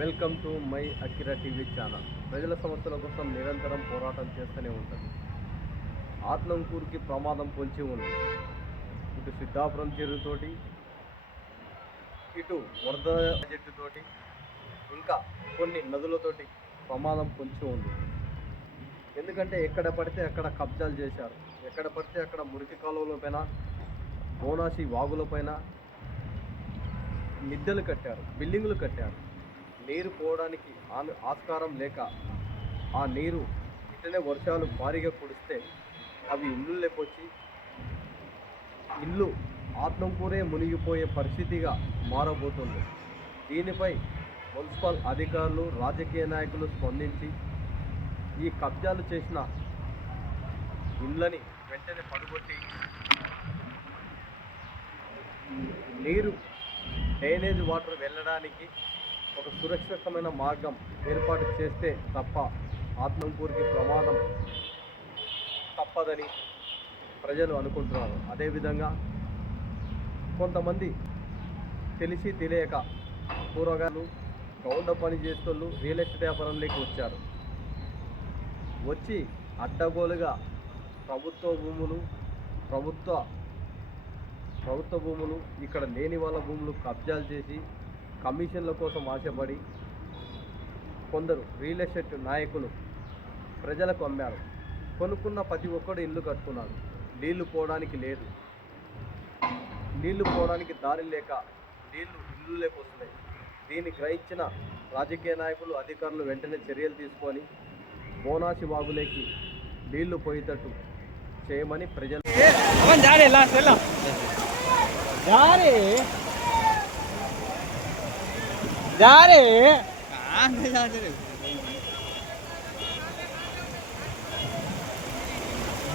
Welcome to my Akira TV channel. ప్రజల సమస్యల కోసం నిరంతరం పోరాటం చేస్తూనే ఉంటుంది ఆత్మంకూరుకి ప్రమాదం పొంచి ఉంది. ఇటు సిద్ధాపురం చెరువుతోటి ఇటు వరద చెట్టుతోటి ఇంకా కొన్ని నదులతోటి ప్రమాదం పొంచి ఉంది. ఎందుకంటే ఎక్కడ పడితే అక్కడ కబ్జాలు చేశారు. ఎక్కడ పడితే అక్కడ మురికి కాలువలపైన బోనాసి వాగులపైన మిద్దెలు కట్టారు బిల్డింగులు కట్టారు. నీరు పోవడానికి ఆస్కారం లేక ఆ నీరు ఇట్లనే వర్షాలు భారీగా కురిస్తే అవి ఇల్లు లేకొచ్చి ఇల్లు ఆత్మకూరే మునిగిపోయే పరిస్థితిగా మారబోతుంది. దీనిపై మున్సిపల్ అధికారులు రాజకీయ నాయకులు స్పందించి ఈ కబ్జాలు చేసిన ఇళ్ళని వెంటనే పడగొట్టి నీరు డ్రైనేజ్ వాటర్ వెళ్ళడానికి ఒక సురక్షితమైన మార్గం ఏర్పాటు చేస్తే తప్ప ఆత్మకూరికి ప్రమాదం తప్పదని ప్రజలు అనుకుంటున్నారు. అదేవిధంగా కొంతమంది తెలిసి తెలియక కూరగాయలు గౌండ పని చేస్తోళ్ళు రియల్ ఎస్టేట్ వ్యాపారంలోకి వచ్చారు. వచ్చి అడ్డగోలుగా ప్రభుత్వ భూములు ప్రభుత్వ ప్రభుత్వ భూములు ఇక్కడ లేని వాళ్ళ భూములు కబ్జాలు చేసి కమిషన్ల కోసం ఆశపడి కొందరు రియల్ ఎస్టేట్ నాయకులు ప్రజలకు అమ్మారు. కొనుక్కున్న ప్రతి ఒక్కడు ఇల్లు కట్టుకున్నారు నీళ్ళు పోవడానికి లేదు. నీళ్ళు పోవడానికి దారి లేక నీళ్ళు ఇల్లు లేకొస్తున్నాయి దీన్ని గ్రహించిన రాజకీయ నాయకులు అధికారులు వెంటనే చర్యలు తీసుకొని బోనాసి వాగులేకి నీళ్ళు పోయేటట్టు చేయమని ప్రజలు जा रहे बोलते नहीं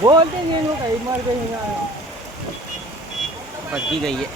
बोल देंगे इनको कहीं मर गई ना पकी गई है